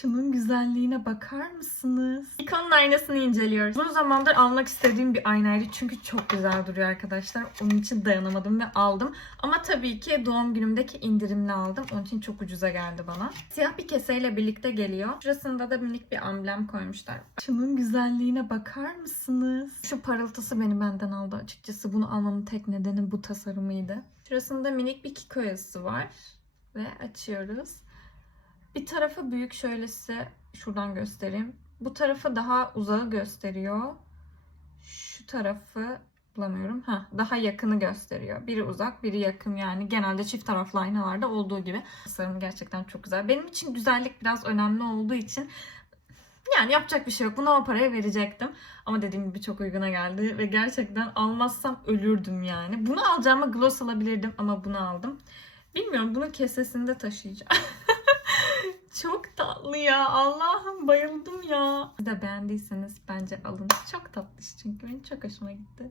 Şunun güzelliğine bakar mısınız? İkonun aynasını inceliyoruz. Uzun zamandır almak istediğim bir aynaydı. Çünkü çok güzel duruyor arkadaşlar. Onun için dayanamadım ve aldım. Ama tabii ki doğum günümdeki indirimle aldım. Onun için çok ucuza geldi bana. Siyah bir keseyle birlikte geliyor. Şurasında da minik bir amblem koymuşlar. Şunun güzelliğine bakar mısınız? Şu parıltısı beni benden aldı açıkçası. Bunu almamın tek nedeni bu tasarımıydı. Şurasında minik bir kiko yazısı var. Ve açıyoruz. Bir tarafı büyük şöyle size şuradan göstereyim. Bu tarafı daha uzağı gösteriyor. Şu tarafı bulamıyorum. Ha, daha yakını gösteriyor. Biri uzak, biri yakın yani. Genelde çift taraflı aynalarda olduğu gibi. Tasarımı gerçekten çok güzel. Benim için güzellik biraz önemli olduğu için yani yapacak bir şey yok. Buna o paraya verecektim. Ama dediğim gibi çok uyguna geldi ve gerçekten almazsam ölürdüm yani. Bunu alacağıma gloss alabilirdim ama bunu aldım. Bilmiyorum bunun kesesinde taşıyacağım. Çok tatlı ya. Allah'ım bayıldım ya. Siz de beğendiyseniz bence alın. Çok tatlış çünkü benim çok hoşuma gitti.